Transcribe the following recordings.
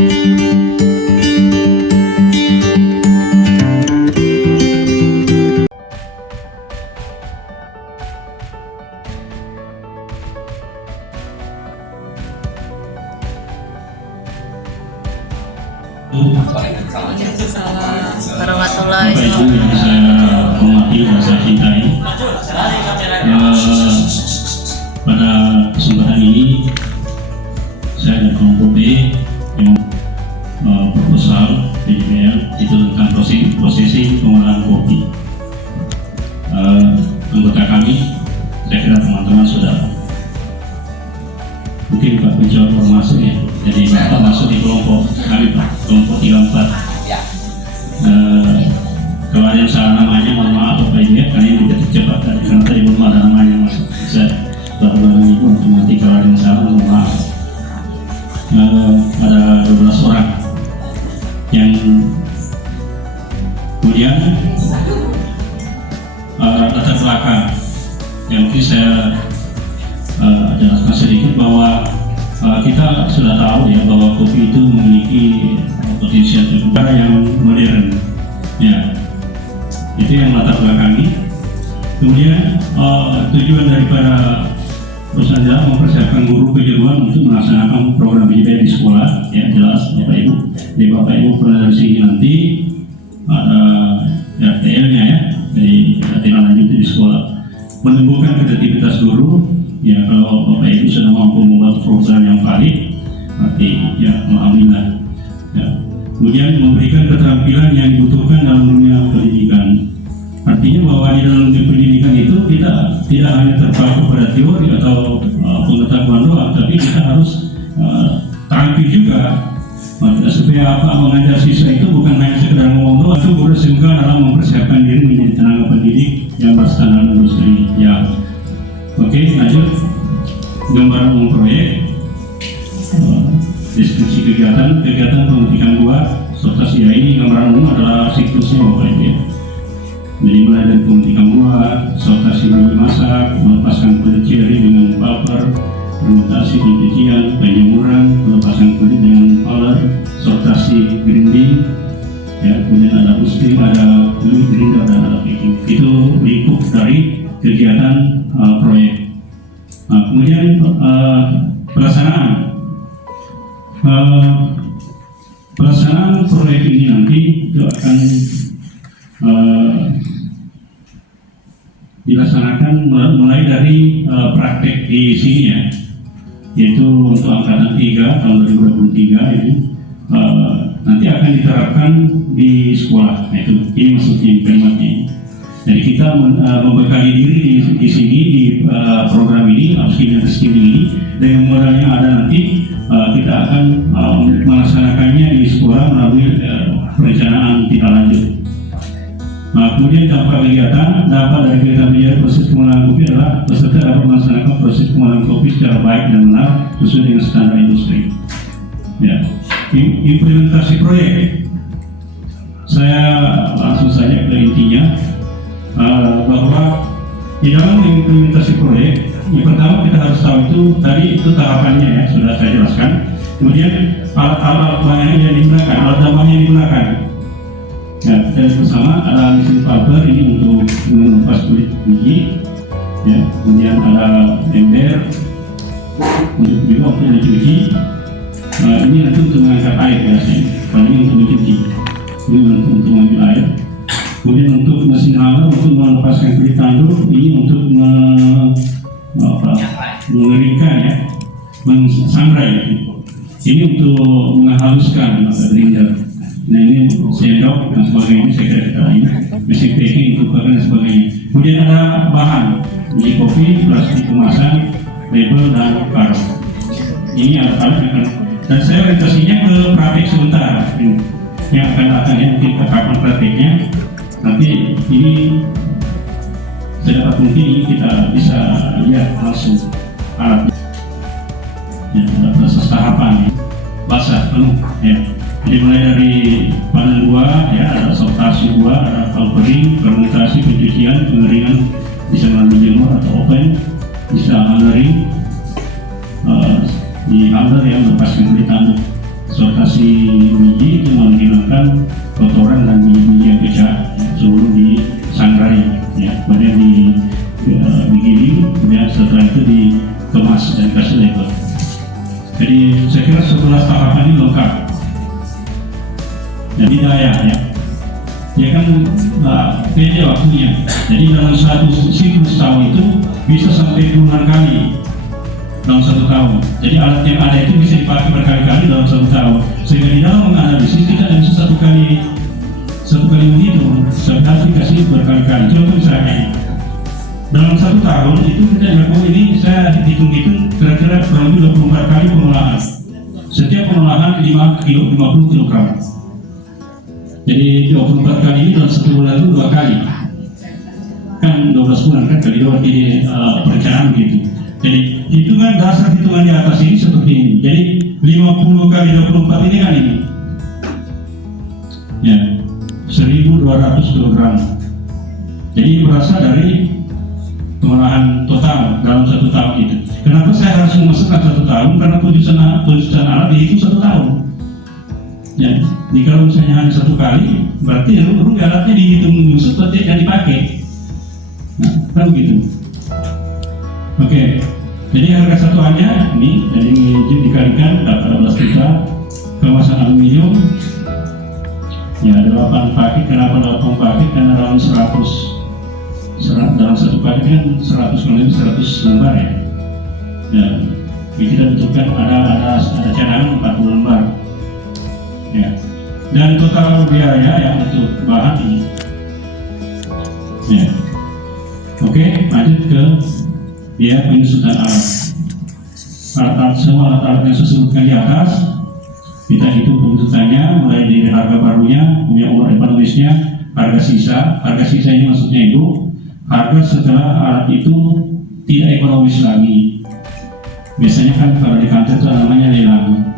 Waalaikumsalam warahmatullahi Bapak Ibu yang wabarakatuh. saya hormati dan saya cintai, pada kesempatan ini saya dan kelompok B yang proposal PJBL itu tentang prosesi pengolahan kopi. Anggota kami, saya kira teman-teman sudah mungkin Pak Penjor baru masuk ya, jadi Bapak masuk di kelompok kami Pak, kelompok 34. Kalau ada yang salah namanya mohon maaf Bapak Ibu ya, karena ini tidak cepat karena tadi belum ada namanya masuk. Bisa baru-baru ini untuk nanti kalau ada yang salah mohon maaf. Ada 12 orang yang kemudian latar belakang yang mungkin saya jelaskan sedikit bahwa kita sudah tahu ya bahwa kopi itu memiliki potensial terbuka yang modern ya, itu yang latar belakangi. Kemudian tujuan daripada perusahaan jalan mempersiapkan guru kejuruan untuk melaksanakan program PJBL di sekolah ya, jelas Bapak Ibu. Jadi Bapak Ibu pernah dari sini nanti ada RTL-nya ya, jadi latihan lanjut di sekolah, menumbuhkan kreativitas guru ya. Kalau Bapak Ibu sudah mampu membuat program yang valid, berarti ya alhamdulillah ya. Kemudian memberikan keterampilan yang dibutuhkan dalam dunia pendidikan. Artinya bahwa di dalam dunia pendidikan itu kita tidak hanya terpaku pada teori atau pengetahuan doang, tapi kita harus tampil juga. Supaya apa, mengajar siswa itu bukan hanya sekedar ngomong doang, itu harus juga dalam mempersiapkan diri menjadi tenaga pendidik yang berstandar industri ya. Oke, lanjut gambaran umum proyek, deskripsi kegiatan pemetikan buah sortasi ya. Ini gambaran umum adalah siklusnya Bapak Ibu ya. Jadi mulai dari pemetikan buah, sortasi biji masak, melepaskan kulit ceri dengan pulper, fermentasi pencucian, penjemuran, pelepasan kulit dengan powder, sortasi grinding ya, kemudian ada roasting, ada kulit grinder dan ada packing. Itu lingkup dari kegiatan proyek. Kemudian pelaksanaan proyek ini nanti itu akan dilaksanakan mulai dari praktek di sini ya, yaitu untuk angkatan 3 tahun 2023 ini nanti akan diterapkan di sekolah. Nah, ini maksudnya kalimatnya. Jadi kita membekali diri di sini di program ini, upskilling ini, dengan modal yang ada nanti kita akan melaksanakannya di sekolah melalui perencanaan tindak lanjut. Kemudian dampak kegiatan dari kegiatan menjadi proses pengolahan kopi adalah peserta dapat melaksanakan proses pengolahan kopi secara baik dan benar sesuai dengan standar industri. Ya, implementasi proyek. Saya langsung saja ke intinya. Bahwa di dalam implementasi proyek, yang pertama kita harus tahu itu tahapannya ya, sudah saya jelaskan. Kemudian alat-alat bahan yang digunakan, alat tambahnya yang digunakan. Ya, dan bersama ada mesin pulper ini untuk melepas kulit biji. Ya, kemudian ada ember juga untuk mencuci. Ini nanti untuk mengangkat air biasanya, paling untuk mencuci. Ini untuk mengambil air. Kemudian untuk mesin hammer untuk melepaskan kulit tanduk, ini untuk mengeringkan ya, mensangrai. Ini untuk menghaluskan grinder. Nah ini sendok dan sebagainya, saya kira kita ini mesin packing untuk bahan dan sebagainya. Kemudian ada bahan biji kopi, plastik kemasan, label dan karung. Ini alat-alat yang akan, dan saya orientasinya ke praktik sebentar yang akan datang ya, mungkin ke kapan praktiknya. Nanti ini sedapat mungkin ini kita bisa lihat langsung alatnya. Ya, ada proses tahapan ya. Basah penuh ya. Jadi mulai dari panen buah ya, ada sortasi buah, ada pulpering, fermentasi, pencucian, pengeringan, bisa melalui jemur atau oven, bisa handling di hammer yang melepaskan kulit tanduk, sortasi tahapan ini lengkap. Jadi daya ya, dia kan beda waktunya. Jadi dalam satu siklus tahun itu bisa sampai puluhan kali dalam satu tahun. Jadi alat yang ada itu bisa dipakai berkali-kali dalam satu tahun. Sehingga di dalam menganalisis kita tidak bisa satu kali menghitung, tapi harus dikasih berkali-kali. Contoh misalnya dalam satu tahun itu kita lakukan ini, saya hitung-hitung kira-kira kurang lebih 24 kali pengolahan. Setiap pengolahan 50 kg. Jadi 24 kali ini dalam satu bulan itu 2 kali. Kan 12 bulan kan kali 2 jadi perencanaan gitu. Jadi hitungan dasar hitungan di atas ini seperti ini. Jadi 50 kali 24 ini kan ini. Ya, 1.200 kg. Jadi berasal dari pengolahan total dalam satu tahun itu. Kenapa saya harus memasukkan satu tahun? Karena tujuan alat dihitung satu tahun. Ya, jadi kalau misalnya hanya satu kali, berarti rugi alatnya dihitung musuh, berarti yang dipakai. Nah, kan begitu. Oke, jadi harga satuannya ini, jadi dikalikan 14 juta, kemasan aluminium. Ya, ada 8 paket. Kenapa 8 paket? Karena dalam 100 dalam satu paket kan 100 lembar ya. Ya, kita tentukan ada cadangan 40 lembar. Ya. Dan total biaya yang untuk bahan ini. Ya. Oke, lanjut ke biaya penyusutan alat. Semua alat-alat yang saya sebutkan di atas, kita hitung penyusutannya mulai dari harga barunya, punya umur ekonomisnya, harga sisa ini maksudnya itu harga setelah alat itu tidak ekonomis lagi. Biasanya kan kalau di kantor itu namanya lelang.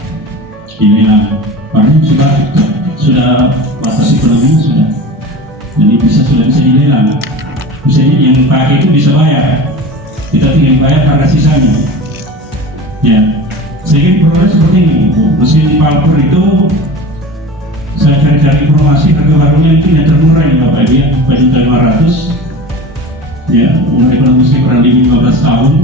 Di lelang, karena sudah batas ekonominya sudah. Jadi sudah bisa dilelang. Misalnya yang pakai itu bisa bayar. Kita tinggal bayar harga sisanya. Ya, sehingga proses seperti ini. Mesin di Palpur itu saya cari-cari informasi harga barunya itu yang termurah ini Bapak Ibu ya, 4.500.000. Ya, umur ekonomisnya kurang lebih 15 tahun.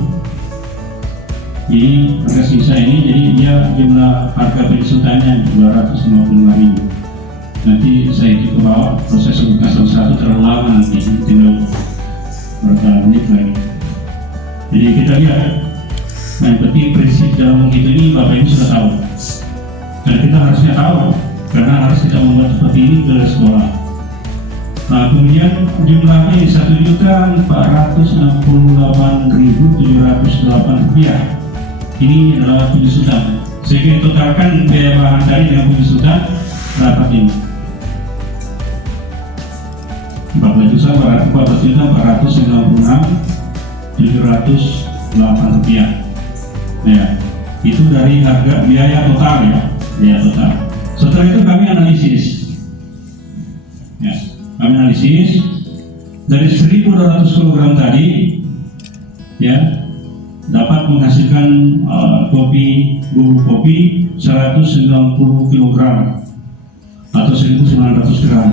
Ini harga sisa ini, jadi dia jumlah harga penyusutannya 255.000. Nanti saya itu ke bawah, proses sebutkan satu-satu terlalu lama nanti, tinggal berapa menit lagi. Jadi kita lihat, yang penting prinsip dalam menghitung ini Bapak Ibu sudah tahu. Dan kita harusnya tahu, karena harus kita membuat seperti ini ke sekolah. Nah, kemudian jumlahnya 1.468.708 rupiah. Ini adalah penyusutan. Sehingga totalkan biaya bahan tadi dengan penyusutan dapat ini 14.496.708 rupiah. Ya, itu dari harga biaya total ya, biaya total. Setelah itu kami analisis. Ya. Kami analisis dari 1.200 kg tadi ya dapat menghasilkan bubuk kopi 190 kg atau 1.900 gram.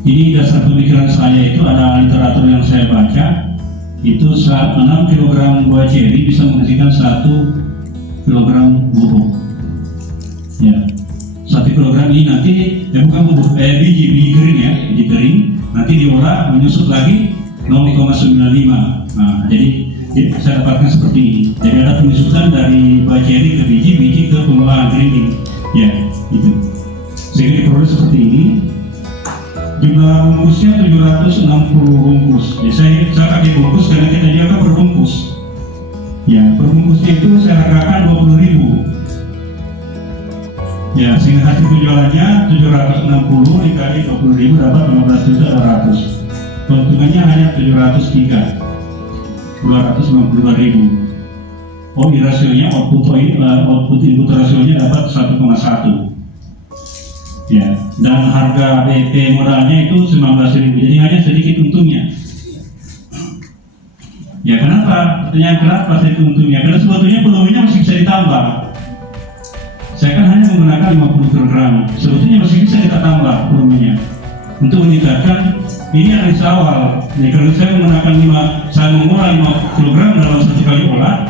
Ini dasar pemikiran saya, itu ada literatur yang saya baca, itu saat 6 kg buah ceri bisa menghasilkan 1 kg bubuk. Ya. 1 kilogram ini nanti bukan bubuk, biji kering ya, biji kering nanti diolah menyusut lagi 0,95. Nah, jadi saya dapatkan seperti ini. Jadi ada penyusutan dari buah ceri ke biji ke pengolahan grinding, ya itu. Sehingga diperoleh seperti ini. Jumlah bungkusnya 760 bungkus. Ya, saya pakai bungkus karena kita juga berbungkus. Ya, perbungkusnya itu saya hargakan 20.000. Ya, sehingga hasil penjualannya 760 dikali 20.000 dapat 15.200. Keuntungannya hanya 703, 292.000. Oh, di rasionya output input rasionya dapat 1,1. Ya, dan harga DP modalnya itu 19.000. Jadi hanya sedikit untungnya. Ya, kenapa? Pertanyaan kenapa sedikit untungnya? Karena sebetulnya volumenya masih bisa ditambah. Saya kan hanya menggunakan 50 kg. Sebetulnya masih bisa kita tambah volumenya untuk meningkatkan. Ini analisa awal. Jadi kalau saya menggunakan saya mengolah 5 kg dalam satu kali olah,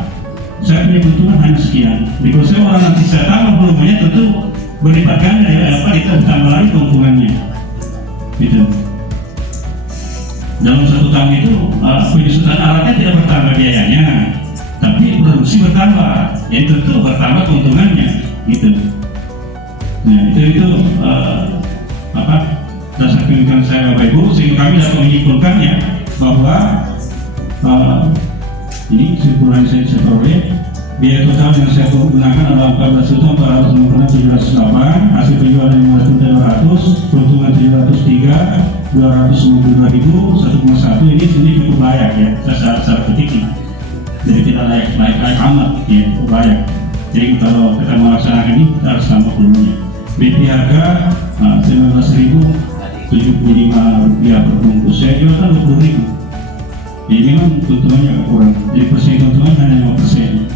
saya punya keuntungan hanya sekian. Kalau saya orang nanti saya tambah volumenya tentu berlipat ganda ya, kita tambah lagi keuntungannya. Gitu. Dalam satu tahun itu penyusutan alatnya tidak bertambah biayanya, tapi produksi bertambah, ya tentu bertambah keuntungannya. Gitu. Nah itu dasar pemikiran saya Bapak Ibu, sehingga kami dapat menyimpulkannya bahwa ini kesimpulan saya peroleh, biaya total yang saya gunakan adalah 14.456.708, hasil penjualan 500.200, keuntungan 703, 292.000, 1,1. Ini cukup layak ya, secara ketik. Jadi kita layak amat ya, cukup layak. Jadi kalau kita melaksanakan ini kita harus tambah volumenya. BPHK 19.075 rupiah per bungkus, saya jual kan 20.000. Ini memang keuntungannya agak kurang, jadi persen keuntungan hanya 5%.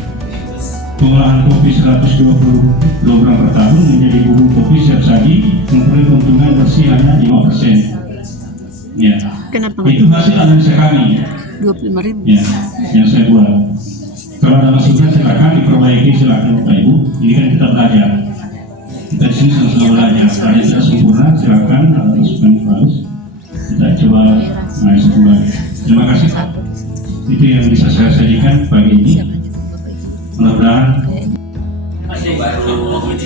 Pengolahan kopi 120 kg per tahun menjadi bubuk kopi siap saji, memperoleh keuntungan bersih hanya 5%. Ya. Kenapa? Itu hasil analisa kami. 25.000. Ya, yang saya buat. Kalau ada masukan silakan diperbaiki, silakan Bapak Ibu. Ini kan kita belajar. Kita di sini sama-sama belajar. Kalau yang tidak sempurna silakan ada masukan yang bagus. Kita coba analisa kembali. Terima kasih. Itu yang bisa saya sajikan pagi ini. Mudah-mudahan. Masih baru Ya.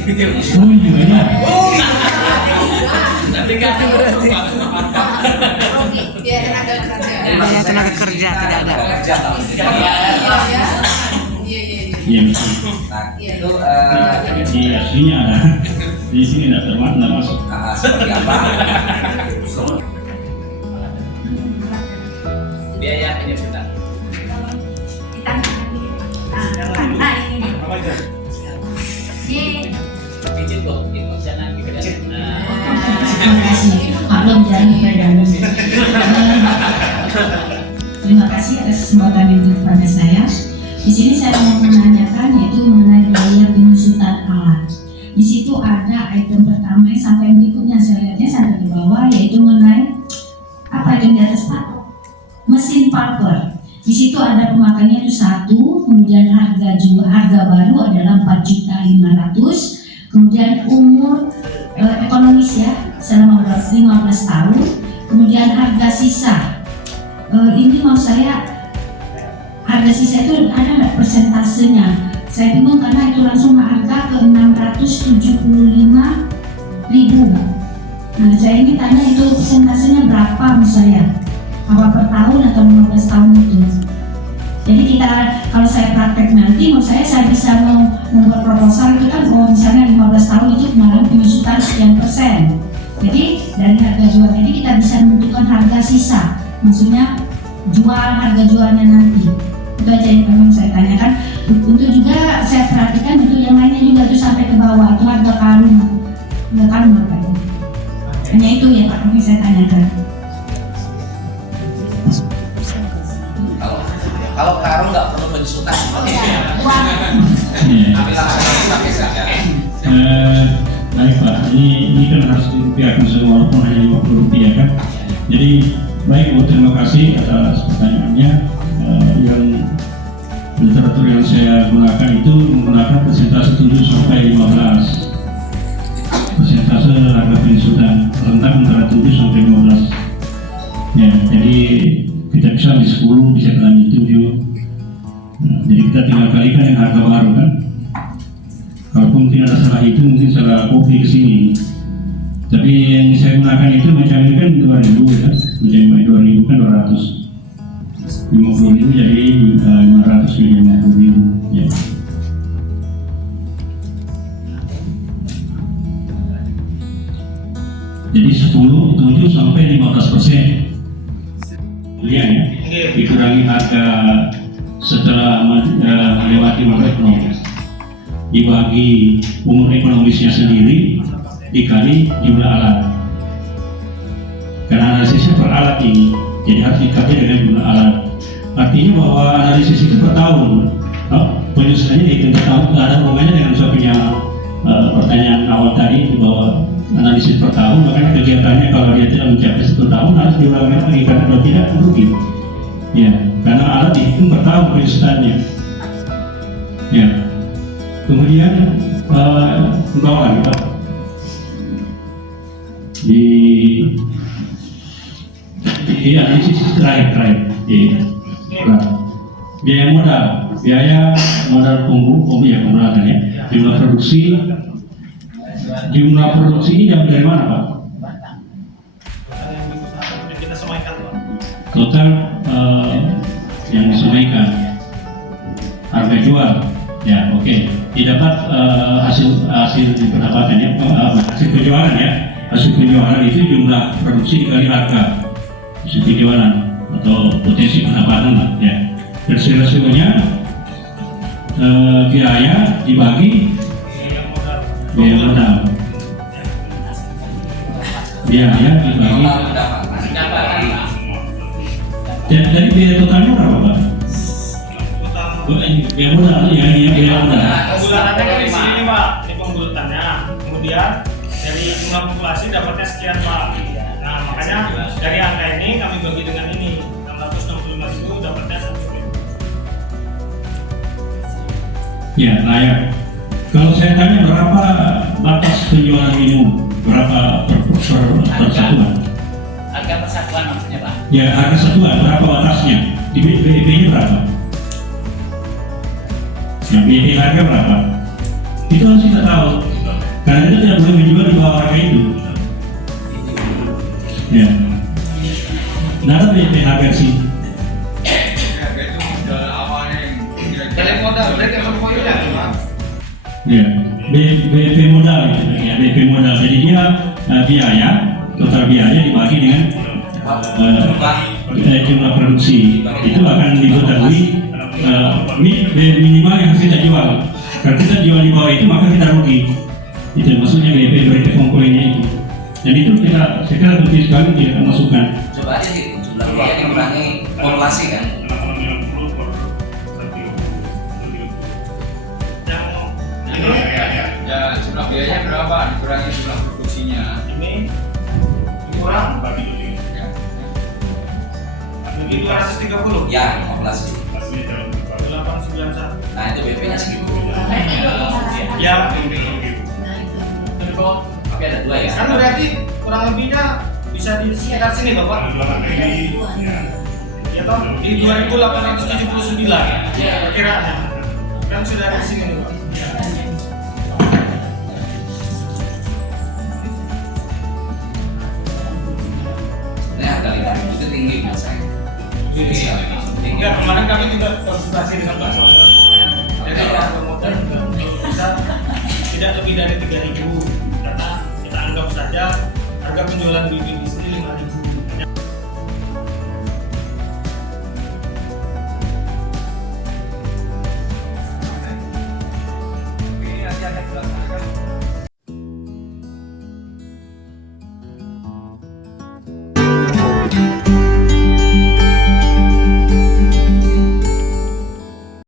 nanti kasih berarti. Biaya tenaga kerja tidak ada. Iya betul. Nah, itu Di aslinya ada. Di sini tidak masuk. seperti apa? Biaya ini sudah. Izin kok, itu jangan dikecil. Terima kasih. Maklum jangan pedagang. Terima kasih atas kesempatan itu kepada saya. Di sini saya mau menanyakan yaitu mengenai biaya penyusutan alat. Di situ ada item pertama sampai berikutnya saya lihatnya sampai ke bawah yaitu mengenai apa yang di atas Pak? Mesin pulper. Di situ ada pemakaiannya itu 1, kemudian harga baru adalah 4.500.000, kemudian umur ekonomis ya selama 15 tahun, kemudian harga sisa. Ini mau saya harga sisa itu ada nggak persentasenya? Saya bingung karena itu langsung harga ke 675.000. Nah saya ini tanya itu persentasenya berapa menurut saya? Apa per tahun atau 15 tahun itu? Jadi kita kalau saya praktek nanti, menurut saya bisa membuat proposal itu kan, misalnya 15 tahun itu kemarin penyusutan sekian persen. Jadi dari harga jual, jadi kita bisa menentukan harga sisa, maksudnya harga jualnya nanti. Itu aja yang memang saya tanyakan. Untuk juga saya perhatikan untuk yang lainnya juga itu sampai ke bawah itu harga karung apa ya? Hanya itu ya Pak, yang saya tanyakan. Kalau karung nggak perlu penyusutan, oke. Tapi langsung pakai saja. Baik Pak, ini kan harus dirupiahkan semua walaupun hanya Rp50 kan. Jadi baik Bu, terima kasih atas pertanyaannya. Yang literatur yang saya gunakan itu menggunakan persentase 7-15. Persentase harga penyusutan rentang antara 7-15. Ya, jadi kita bisa di 10, bisa di 7. Nah, jadi kita tinggal kalikan yang harga baru kan. Kalaupun mungkin ada salah itu, mungkin salah kopi ke sini. Tapi yang saya gunakan itu macam ini kan 2.000 ya. Macam 2.000 kan 250.000 jadi 550.000 ya. Jadi 10-7-15%. Ya, dikurangi harga setelah melewati masa ekonomis, dibagi umur ekonomisnya sendiri dikali jumlah alat. Karena analisisnya per alat ini, jadi harus dikali dengan jumlah alat. Artinya bahwa analisis itu per tahun, penyusunannya dihitung per tahun. Ada hubungannya dengan saya punya pertanyaan awal tadi bahwa analisis per tahun, makanya kegiatannya kalau dia tidak mencapai 1 tahun harus diulangi lagi karena kalau tidak rugi. Ya, karena alat dihitung per tahun penyusunannya. Ya. Kemudian bawah lagi Pak. Di analisis terakhir. Biaya modal pembuatan ya. Jumlah produksi ini dari mana Pak? Kita semaikan Pak. Total yang disemaikan harga jual ya oke. Didapat hasil pendapatan ya hasil penjualan itu jumlah produksi dikali harga hasil penjualan atau potensi pendapatan lah ya. Persentasenya biaya dibagi biaya modal dibagi dari biaya totalnya berapa Pak? Biaya modal ya biaya modal. Pembulatannya kan di sini nih Pak, ini pembulatannya. Kemudian dari jumlah populasi dapatnya sekian Pak. Nah makanya dari angka ini kami bagi dengan ini 665.000 dapatnya 1.000. Ya layak. Kalau saya tanya berapa batas penjualan minimum, berapa per satuan? Harga persatuan maksudnya Pak? Ya harga satuan berapa batasnya? Di BEP-nya berapa? Yang BEP harga berapa? Itu harus kita tahu. Karena kita tidak boleh menjual di bawah harga itu. Ya. Nah ada BEP harga sih. Dari modal berarti yang poinnya Pak? Ya, BEP modal ya, BEP modal. Jadi dia biaya, total biaya dibagi dengan jumlah produksi. Itu akan diketahui minimal yang kita jual. Kalau kita jual di bawah itu maka kita rugi. Itu maksudnya BEP komponennya itu. Dan itu saya kira penting sekali kita masukkan. Coba aja sih jumlah biaya dikurangi populasi kan. Ya, jumlah biayanya berapa? Dikurangi jumlah produksinya. Ini kurang bagi ini 230 Ya, populasi. 891. Nah itu BP-nya segitu. Ya, Tapi ada dua ya. kan berarti kurang lebihnya bisa di sekitar sini Bapak. Ya toh di 2879 perkiraannya. Kan sudah di sini nih Pak. Sebenarnya harga 5.000 itu tinggi biasanya. Hingga kemarin kami juga konsultasi dengan Pak Soto. Jadi harga modal juga bisa tidak lebih dari 3.000 karena kita anggap saja harga penjualan bibit di